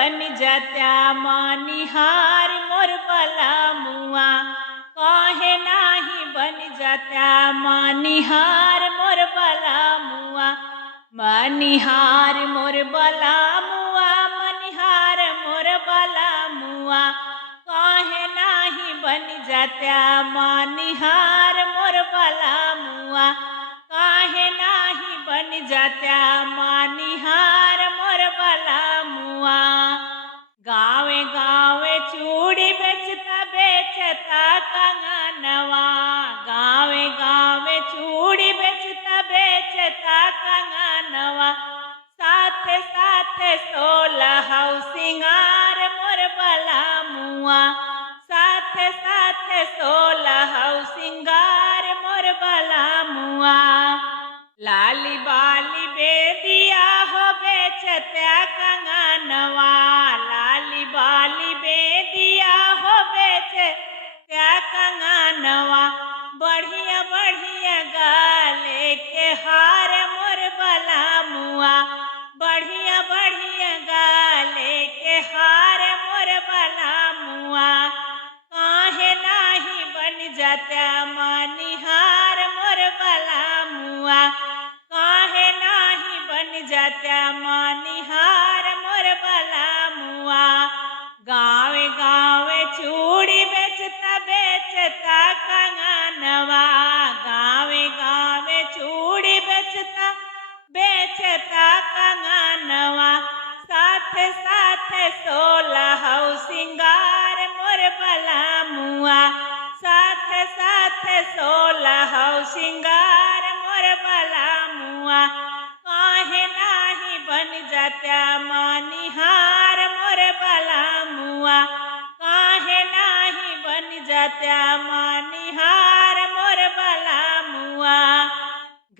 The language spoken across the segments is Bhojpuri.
बन जात्या मानिहार मोर बला मुआ, काहे नाही बन जात्या मानिहार मोर बला मुआ। मनिहार मोर बला मुआ, मनिहार मोर बला मुआ, काहे नाही बन जात्या मानिहार मोर बला मुआ, काहे नाही बन जात्या मानिहार मोर बला मुआ। गावे गावे चूड़ी बेचता बेचता कंगनवा, गावे गावे चूड़ी बेचता बेचता कंगनवा, साथे साथे सोलहौ सिंगार मोर बला मुआ, साथे साथे सोलहौ सिंगार मोर बला मुआ। लाली बाली बेदिया हो बेचत्या कंगनवा, लाली बाली बेदिया हो बेचत्या कंगनवा, बढ़िया बढ़िया गले के हार मोर बला मुआ, बढ़िया बढ़िया गले के हार मोर बला मुआ। काहे नाही बन जात्या मानिहार मोर बला मुआ, काहे नाही बन जात्या मानिहार मोर बला मुआ। गावे गावे चूड़ी बेचता बेचता कंगनवा, गावे गावे चूड़ी बेचता बेचता कंगनवा, साथे साथे सोलहौ सिंगार मोर बला मुआ, साथे साथे सोलहौ सिंगार मोर बला मुआ। काहे नाही बन जात्या मानिहार मोर बला मुआ, काहे नाही बन जात्या मानिहार मोर बला मुआ।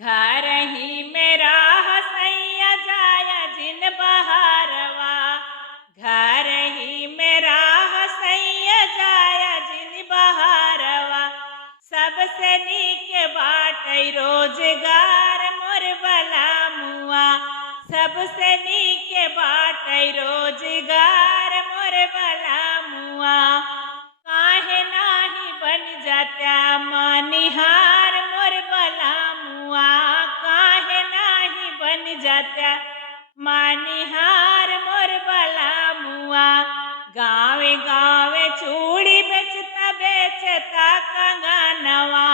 घर ही मेरा हसैया जाया जिन बहारवा, घर ही मेरा हसैया जाया जिन बहारवा, सबसे नीक बाटै रोजगार मोर बला मुआ, सबसे नीक बाटै रोजगार मोर बला मुआ। काहे नाही बन जात्या मानिहार मोर बला मुआ, काहे नाही बन जात्या मानिहार मोर बला मुआ। गावे गावे चूड़ी बेचता बेचता कंगनवा,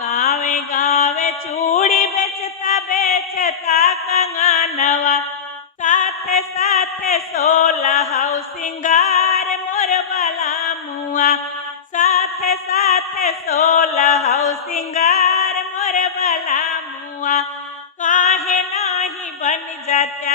गावे गावे चूड़ी बेचता बेचता कंगनवा, साथे साथे सोलहौ सिंगार मोर बला मुआ, साथे साथे सोलहौ सिंगार मोर बला मुआ। काहे नाही बन जात्या